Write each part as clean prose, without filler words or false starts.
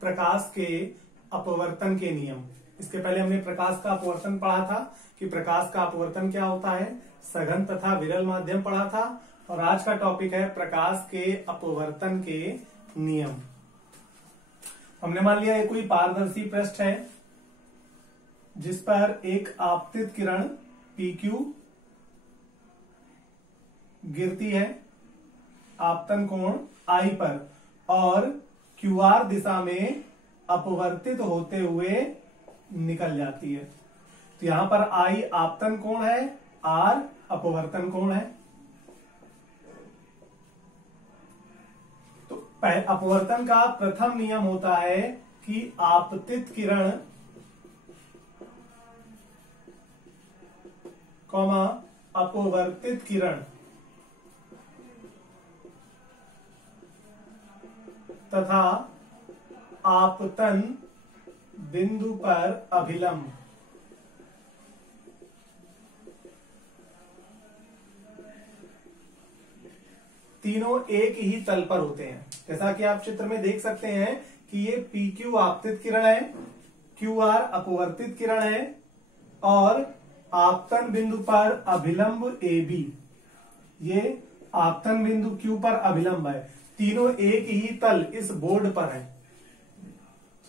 प्रकाश के अपवर्तन के नियम। इसके पहले हमने प्रकाश का अपवर्तन पढ़ा था कि प्रकाश का अपवर्तन क्या होता है, सघन तथा विरल माध्यम पढ़ा था। और आज का टॉपिक है प्रकाश के अपवर्तन के नियम। हमने मान लिया ये कोई पारदर्शी पृष्ठ है जिस पर एक आपतित किरण PQ गिरती है आपतन कोण I पर और QR दिशा में अपवर्तित होते हुए निकल जाती है। तो यहां पर I आपतन कोण है, R अपवर्तन कोण है। तो अपवर्तन का प्रथम नियम होता है कि आपतित किरण कॉमा अपवर्तित किरण तथा आपतन बिंदु पर अभिलंब तीनों एक ही तल पर होते हैं। जैसा कि आप चित्र में देख सकते हैं कि ये PQ आपतित किरण है, QR अपवर्तित किरण है और आपतन बिंदु पर अभिलंब AB, ये आपतन बिंदु Q पर अभिलंब है। तीनों एक ही तल इस बोर्ड पर है।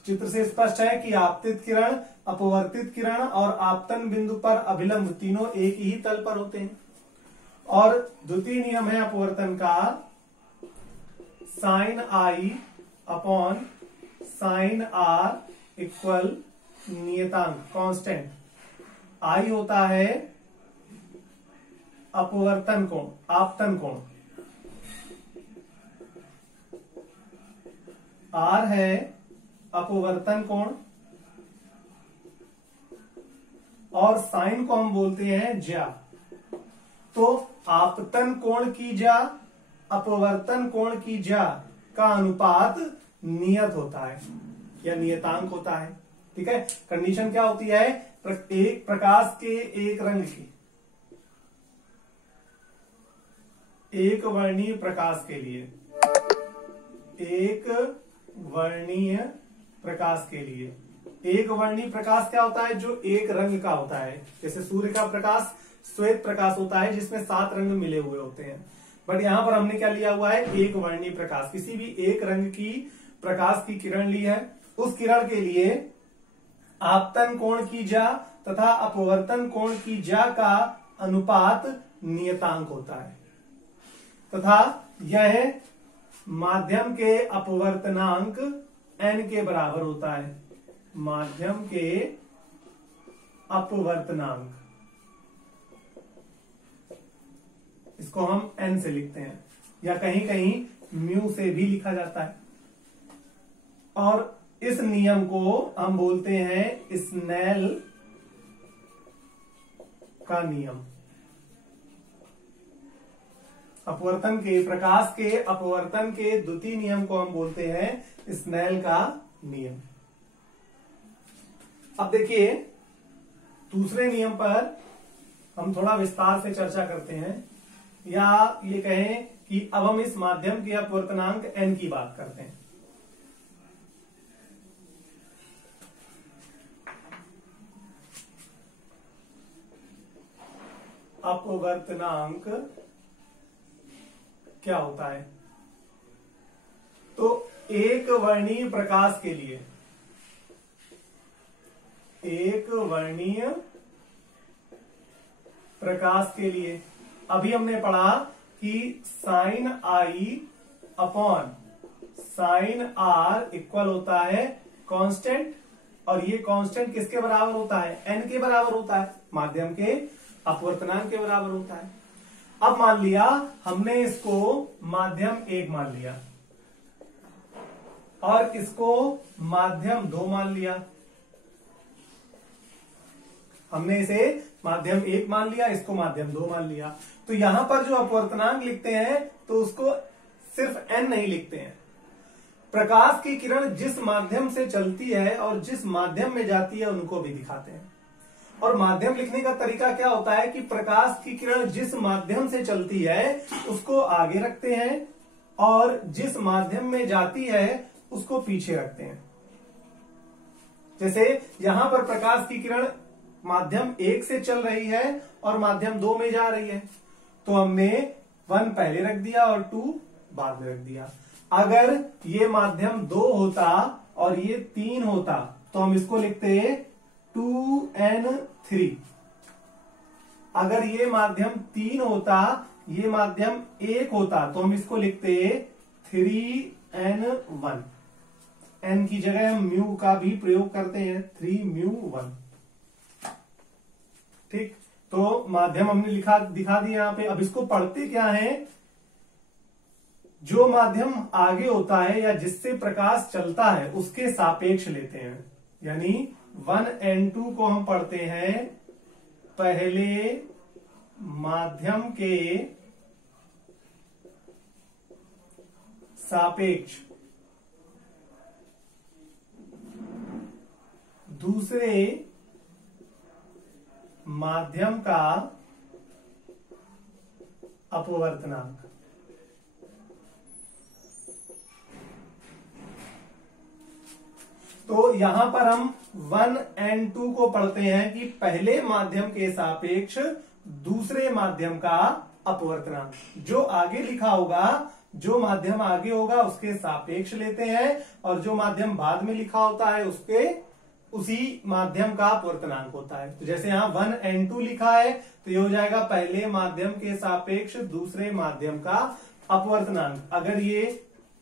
चित्र से स्पष्ट है कि आपतित किरण, अपवर्तित किरण और आपतन बिंदु पर अभिलंब तीनों एक ही तल पर होते हैं। और द्वितीय नियम है अपवर्तन का sine I upon sine R equal नियतांक कांस्टेंट। I होता है अपवर्तन कोण, आपतन कोण, R है अपवर्तन कोण और साइन को हम बोलते हैं ज्या। तो आपतन कोण की ज्या, अपवर्तन कोण की ज्या का अनुपात नियत होता है या नियतांक होता है। ठीक है। कंडीशन क्या होती है, एक प्रकाश के एक रंग की, एक वर्णीय प्रकाश के लिए, एक वर्णीय प्रकाश के लिए, एक वर्णीय प्रकाश क्या होता है, जो एक रंग का होता है। जैसे सूर्य का प्रकाश श्वेत प्रकाश होता है जिसमें 7 रंग मिले हुए होते हैं। बट यहां पर हमने क्या लिया हुआ है, एक वर्णीय प्रकाश, किसी भी एक रंग की प्रकाश की किरण ली है। उस किरण के लिए आपतन कोण की ज्या तथा अपवर्तन कोण की ज्या का अनुपात नियतांक होता है तथा यह माध्यम के अपवर्तनांक n के बराबर होता है। माध्यम के अपवर्तनांक, इसको हम n से लिखते हैं या कहीं कहीं म्यू से भी लिखा जाता है। और इस नियम को हम बोलते हैं स्नेल का नियम। अपवर्तन के, प्रकाश के अपवर्तन के द्वितीय नियम को हम बोलते हैं स्नेल का नियम। अब देखिए दूसरे नियम पर हम थोड़ा विस्तार से चर्चा करते हैं, या ये कहें कि अब हम इस माध्यम के अपवर्तनांक n की बात करते हैं। अपवर्तनांक क्या होता है, तो एक वर्णीय प्रकाश के लिए, एक वर्णीय प्रकाश के लिए अभी हमने पढ़ा कि sine I upon sine R equal होता है कांस्टेंट, और ये कांस्टेंट किसके बराबर होता है, n के बराबर होता है, माध्यम के अपवर्तनांक के बराबर होता है। अब मान लिया हमने इसको माध्यम 1 मान लिया और इसको माध्यम 2 मान लिया। हमने इसे माध्यम 1 मान लिया, इसको माध्यम 2 मान लिया। तो यहां पर जो अपवर्तनांक लिखते हैं तो उसको सिर्फ n नहीं लिखते हैं। प्रकाश की किरण जिस माध्यम से चलती है और जिस माध्यम में जाती है उनको भी दिखाते हैं। और माध्यम लिखने का तरीका क्या होता है कि प्रकाश की किरण जिस माध्यम से चलती है उसको आगे रखते हैं और जिस माध्यम में जाती है उसको पीछे रखते हैं। जैसे यहां पर प्रकाश की किरण माध्यम 1 से चल रही है और माध्यम 2 में जा रही है, तो हमने 1 पहले रख दिया और 2 बाद में रख दिया। अगर ये माध्यम 2 होता और ये 3 होता तो हम इसको लिखते 2n3। अगर ये माध्यम 3 होता, ये माध्यम 1 होता तो हम इसको लिखते 3n1। n की जगह हम म्यू का भी प्रयोग करते हैं, 3μ1। ठीक, तो माध्यम हमने दिखा दिया यहां पे। अब इसको पढ़ते क्या है, जो माध्यम आगे होता है या जिससे प्रकाश चलता है उसके सापेक्ष लेते हैं। यानी 1n2 को हम पढ़ते हैं पहले माध्यम के सापेक्ष, दूसरे माध्यम का अपवर्तनांक। तो यहां पर हम 1n2 को पढ़ते हैं कि पहले माध्यम के सापेक्ष दूसरे माध्यम का अपवर्तनांक। जो आगे लिखा होगा, जो माध्यम आगे होगा उसके सापेक्ष लेते हैं, और जो माध्यम बाद में लिखा होता है उसके उसी माध्यम का अपवर्तनांक होता है। तो जैसे यहां 1n2 लिखा है तो ये हो जाएगा पहले माध्यम के सापेक्ष दूसरे माध्यम का अपवर्तनांक। अगर ये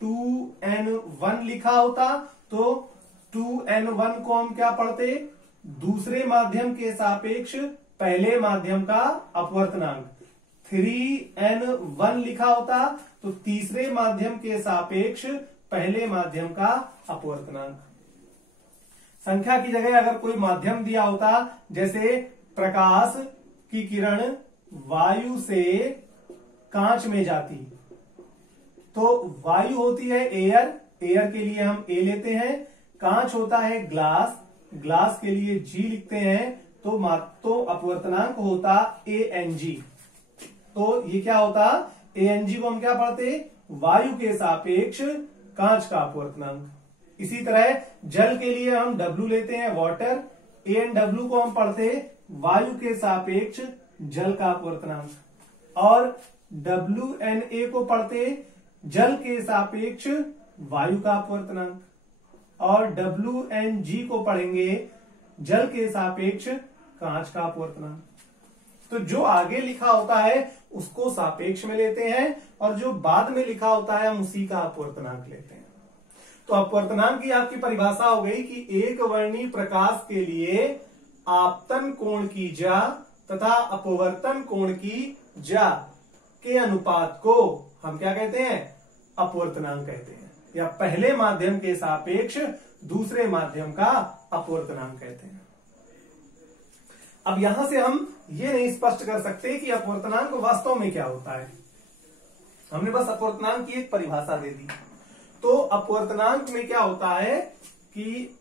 2n1 लिखा होता तो 2n1 को हम क्या पढ़ते, दूसरे माध्यम के सापेक्ष पहले माध्यम का अपवर्तनांक। 3n1 लिखा होता तो तीसरे माध्यम के सापेक्ष पहले माध्यम का अपवर्तनांक। संख्या की जगह अगर कोई माध्यम दिया होता, जैसे प्रकाश की किरण वायु से कांच में जाती, तो वायु होती है एयर, एयर के लिए हम ए लेते हैं। कांच होता है ग्लास, ग्लास के लिए जी लिखते हैं। तो अपवर्तनांक होता ANG। तो ये क्या होता, ANG को हम क्या पढ़ते, वायु के सापेक्ष कांच का अपवर्तनांक। इसी तरह जल के लिए हम W लेते हैं, वाटर। ANW को हम पढ़ते वायु के सापेक्ष जल का अपवर्तनांक, और WNA को पढ़ते जल के सापेक्ष वायु का अपवर्तनांक, और WNG को पढ़ेंगे जल के सापेक्ष कांच का अपवर्तनांक। तो जो आगे लिखा होता है उसको सापेक्ष में लेते हैं, और जो बाद में लिखा होता है हम उसी का अपवर्तनांक लेते हैं। तो अपवर्तनांक की आपकी परिभाषा हो गई कि एक वर्णीय प्रकाश के लिए आपतन कोण की जा तथा अपवर्तन कोण की जा के अनुपात को हम क्या कहते हैं, अपवर्तनांक कहते हैं, या पहले माध्यम के सापेक्ष दूसरे माध्यम का अपवर्तनांक कहते हैं। अब यहां से हम ये नहीं स्पष्ट कर सकते कि अपवर्तनांक वास्तव में क्या होता है, हमने बस अपवर्तनांक की एक परिभाषा दे दी। तो अपवर्तनांक में क्या होता है कि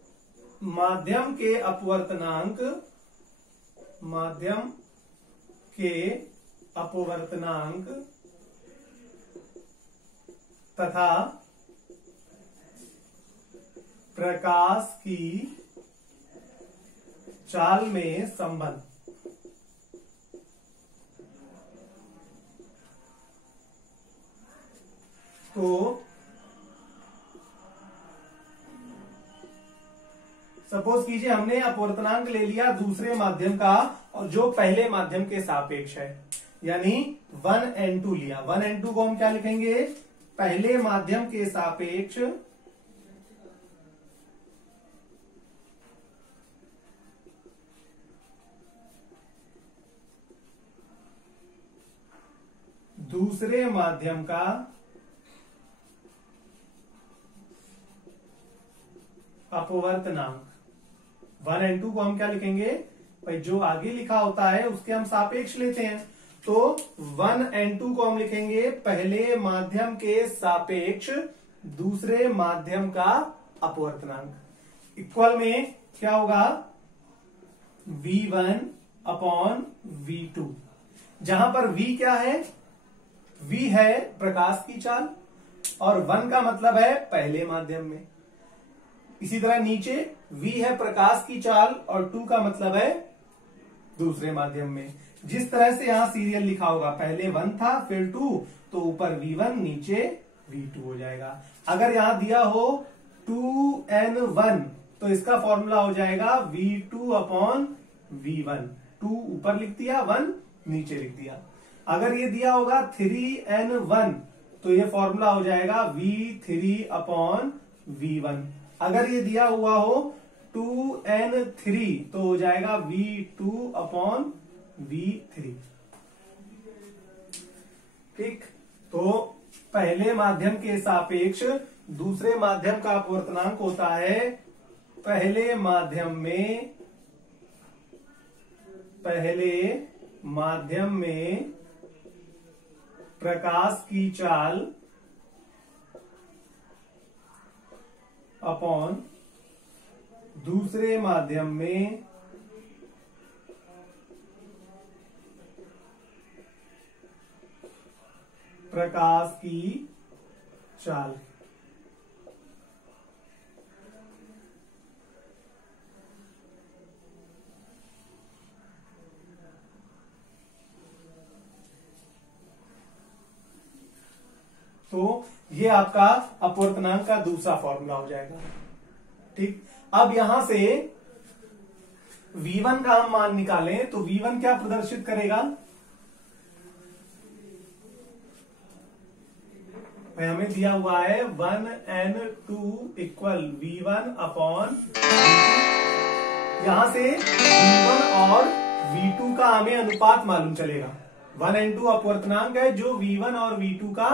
माध्यम के अपवर्तनांक, माध्यम के अपवर्तनांक तथा प्रकाश की चाल में संबंध। तो सपोज कीजिए हमने अपवर्तनांक ले लिया दूसरे माध्यम का और जो पहले माध्यम के सापेक्ष है, यानी 1n2 लिया। 1n2 को हम क्या लिखेंगे, पहले माध्यम के सापेक्ष दूसरे माध्यम का अपवर्तनांक। 1n2 को हम क्या लिखेंगे भाई, जो आगे लिखा होता है उसके हम सापेक्ष लेते हैं। तो 1n2 को हम लिखेंगे पहले माध्यम के सापेक्ष दूसरे माध्यम का अपवर्तनांक। इक्वल में क्या होगा, V1 अपॉन V2, जहां पर V क्या है, V है प्रकाश की चाल, और 1 का मतलब है पहले माध्यम में। इसी तरह नीचे v है प्रकाश की चाल और 2 का मतलब है दूसरे माध्यम में। जिस तरह से यहां सीरियल लिखा होगा, पहले 1 था फिर 2, तो ऊपर v1 नीचे v2 हो जाएगा। अगर यहां दिया हो 2n1 तो इसका फॉर्मूला हो जाएगा v2 अपॉन v1। 2 ऊपर लिख दिया, 1 नीचे लिख दिया। अगर ये दिया होगा 3n1 तो ये फॉर्मूला हो जाएगा v3 अपॉन v1। अगर ये दिया हुआ हो 2n3 तो हो जाएगा v2 अपॉन v3। ठीक, तो पहले माध्यम के सापेक्ष दूसरे माध्यम का अपवर्तनांक होता है पहले माध्यम में प्रकाश की चाल अपॉन दूसरे माध्यम में प्रकाश की चाल। तो ये आपका अपवर्तनांक का दूसरा फॉर्मूला हो जाएगा। ठीक, अब यहां से v1 का हम मान निकालें तो v1 क्या प्रदर्शित करेगा? हमें दिया हुआ है 1n2 इक्वल v1 अपॉन यहां से v1 और v2 का हमें अनुपात मालूम चलेगा। 1n2 अपवर्तनांक है जो v1 और v2 का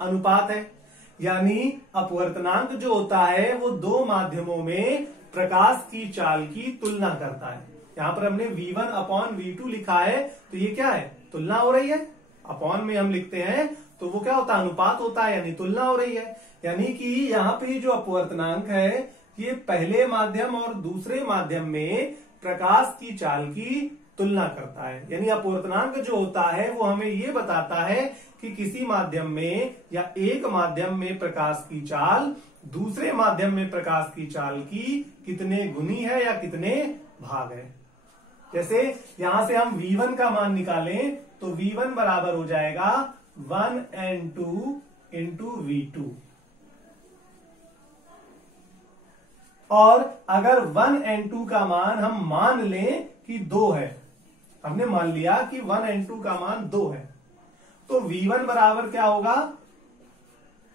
अनुपात है, यानी अपवर्तनांक जो होता है वो दो माध्यमों में प्रकाश की चाल की तुलना करता है। यहां पर हमने v1 अपॉन v2 लिखा है तो ये क्या है? तुलना हो रही है। अपॉन में हम लिखते हैं तो वो क्या होता है? अनुपात होता है, यानी तुलना हो रही है। यानी कि यहाँ पे जो अपवर्तनांक है ये पहले माध्यम और दूसरे माध्यम में प्रकाश की चाल की तुलना करता है। यानी अपवर्तनांक जो होता है वो हमें ये बताता है कि किसी माध्यम में या एक माध्यम में प्रकाश की चाल दूसरे माध्यम में प्रकाश की चाल की कितने गुनी है या कितने भाग है। जैसे यहां से हम v1 का मान निकालें तो v1 बराबर हो जाएगा 1n2 इंटू v2। और अगर 1n2 का मान हम मान लें कि 2 है, हमने मान लिया कि 1n2 का मान 2 है, तो v1 बराबर क्या होगा?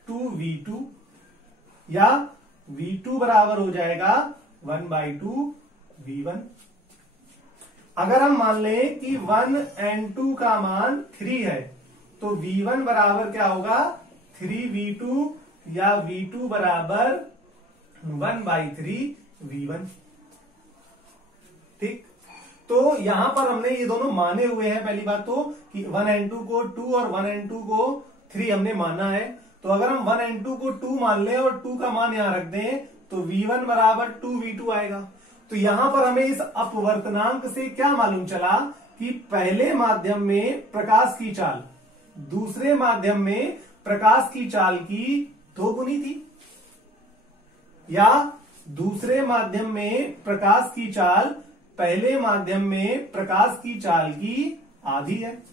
2v2 या v2 बराबर हो जाएगा 1/2 v1। अगर हम मान लें कि 1n2 का मान 3 है तो v1 बराबर क्या होगा? 3v2 या v2 बराबर 1/3 v1। ठीक, तो यहां पर हमने ये दोनों माने हुए हैं। पहली बात तो कि 1n2 को 2 और 1n2 को 3 हमने माना है। तो अगर हम 1n2 को 2 मान लें और 2 का मान यहां रख दें तो v1 बराबर 2v2 आएगा। तो यहां पर हमें इस अपवर्तनांक से क्या मालूम चला कि पहले माध्यम में प्रकाश की चाल दूसरे माध्यम में प्रकाश की चाल की 2 गुनी थी, या दूसरे माध्यम में प्रकाश की चाल पहले माध्यम में प्रकाश की चाल की आधी है।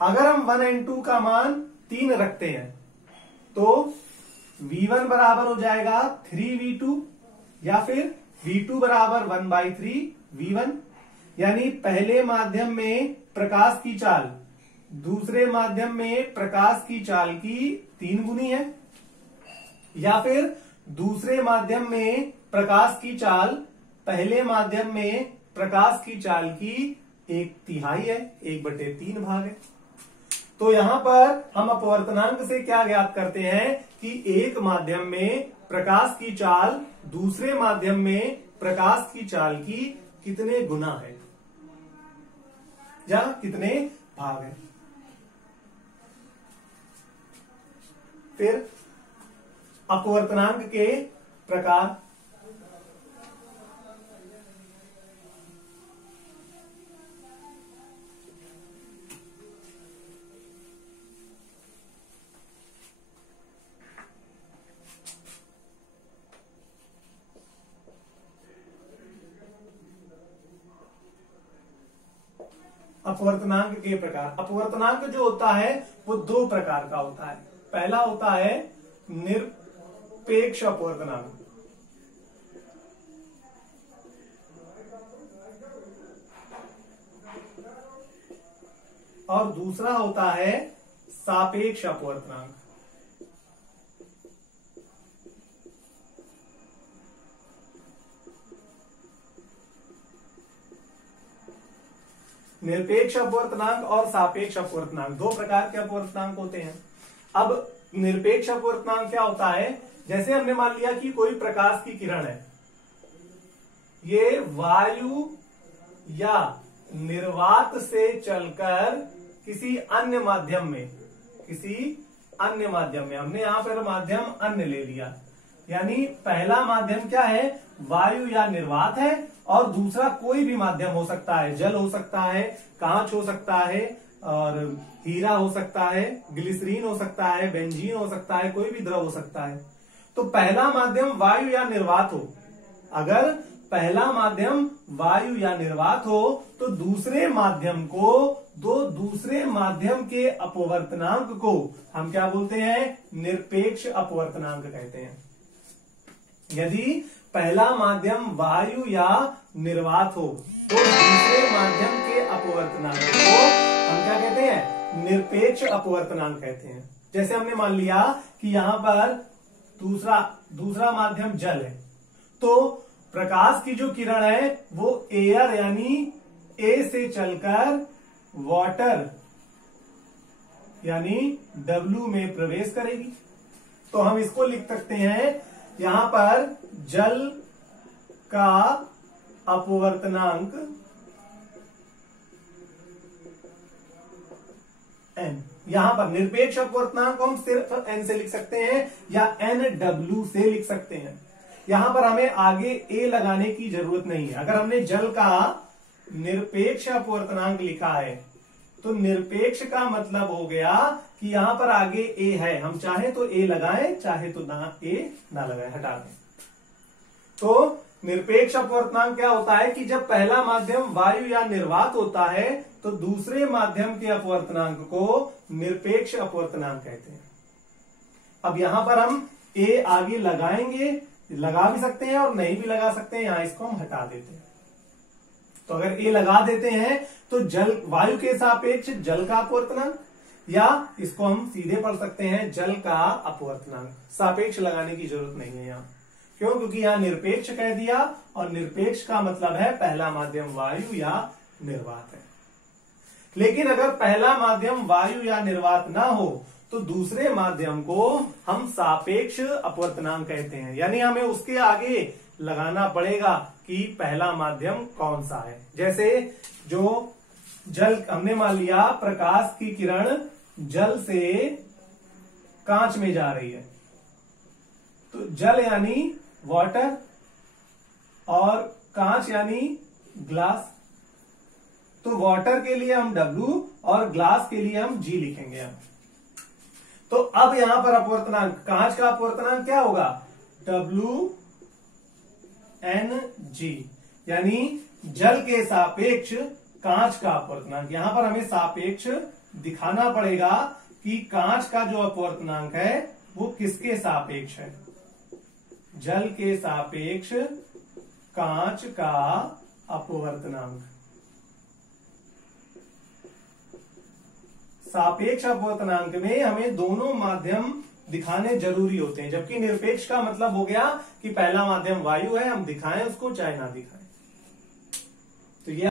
अगर हम 1n2 का मान 3 रखते हैं तो v1 बराबर हो जाएगा 3v2 या फिर v2 बराबर 1/3 v1। यानी पहले माध्यम में प्रकाश की चाल दूसरे माध्यम में प्रकाश की चाल की 3 गुनी है, या फिर दूसरे माध्यम में प्रकाश की चाल पहले माध्यम में प्रकाश की चाल की 1/3 है, 1/3 भाग है। तो यहां पर हम अपवर्तनांक से क्या ज्ञात करते हैं कि एक माध्यम में प्रकाश की चाल दूसरे माध्यम में प्रकाश की चाल की कितने गुना है या कितने भाग है। फिर अपवर्तनांक के प्रकार। अपवर्तनांक के प्रकार। अपवर्तनांक जो होता है वो दो प्रकार का होता है। पहला होता है निरपेक्ष अपवर्तनांक, और दूसरा होता है सापेक्ष अपवर्तनांक। निरपेक्ष अपवर्तनांक और सापेक्ष अपवर्तनांक दो प्रकार के अपवर्तनांक होते हैं। अब निरपेक्ष अपवर्तनांक क्या होता है, जैसे हमने मान लिया कि कोई प्रकाश की किरण है, ये वायु या निर्वात से चलकर किसी अन्य माध्यम में हमने यहां पर माध्यम अन्य ले लिया, यानी पहला माध्यम क्या है, वायु या निर्वात है, और दूसरा कोई भी माध्यम हो सकता है, जल हो सकता है, कांच हो सकता है, और हीरा हो सकता है, ग्लिसरीन हो सकता है, बेंजीन हो सकता है, कोई भी द्रव हो सकता है। तो पहला माध्यम वायु या निर्वात हो, अगर पहला माध्यम वायु या निर्वात हो तो दूसरे माध्यम के अपवर्तनांक को हम क्या बोलते हैं, निरपेक्ष अपवर्तनांक कहते हैं। यदि पहला माध्यम वायु या निर्वात हो तो दूसरे माध्यम के अपवर्तनांक को हम क्या कहते हैं, निरपेक्ष अपवर्तनांक कहते हैं। जैसे हमने मान लिया कि यहां पर दूसरा माध्यम जल है, तो प्रकाश की जो किरण है वो एयर यानी ए से चलकर वाटर यानी डब्ल्यू में प्रवेश करेगी। तो हम इसको लिख सकते हैं, यहां पर जल का अपवर्तनांक एन, यहां पर निरपेक्ष अपवर्तनांक को हम सिर्फ एन से लिख सकते हैं या एन डब्ल्यू से लिख सकते हैं। यहां पर हमें आगे ए लगाने की जरूरत नहीं है। अगर हमने जल का निरपेक्ष अपवर्तनांक लिखा है तो निरपेक्ष का मतलब हो गया कि यहां पर आगे ए है, हम चाहे तो ए लगाएं, चाहे तो ना ए ना लगाएं, हटा दें। तो निरपेक्ष अपवर्तनांक क्या होता है कि जब पहला माध्यम वायु या निर्वात होता है तो दूसरे माध्यम के अपवर्तनांक को निरपेक्ष अपवर्तनांक कहते हैं। अब यहां पर हम ए आगे लगाएंगे, लगा भी सकते हैं और नहीं भी लगा सकते हैं, यहां इसको हम हटा देते हैं। तो अगर ए लगा देते हैं तो जल वायु के सापेक्ष जल का अपवर्तनांक, या इसको हम सीधे पढ़ सकते हैं जल का अपवर्तनांक। सापेक्ष लगाने की जरूरत नहीं है यहां, क्यों, क्योंकि यहां निरपेक्ष कह दिया, और निरपेक्ष का मतलब है पहला माध्यम वायु या निर्वात है। लेकिन अगर पहला माध्यम वायु या निर्वात ना हो तो दूसरे माध्यम को हम सापेक्ष अपवर्तनांक कहते हैं, यानी हमें उसके आगे लगाना पड़ेगा कि पहला माध्यम कौन सा है। जैसे जो जल, हमने मान लिया प्रकाश की किरण जल से कांच में जा रही है, तो जल यानी वाटर और कांच यानी ग्लास, तो वाटर के लिए हम W और ग्लास के लिए हम G लिखेंगे हम। तो अब यहां पर अपवर्तनांक, कांच का अपवर्तनांक क्या होगा, WNG, यानी जल के सापेक्ष कांच का अपवर्तनांक। यहां पर हमें सापेक्ष दिखाना पड़ेगा कि कांच का जो अपवर्तनांक है वो किसके सापेक्ष है, जल के सापेक्ष कांच का अपवर्तनांक। सापेक्ष अपवर्तनांक में हमें दोनों माध्यम दिखाने जरूरी होते हैं, जबकि निरपेक्ष का मतलब हो गया कि पहला माध्यम वायु है, हम दिखाएं उसको चाहे ना दिखाएं। तो ये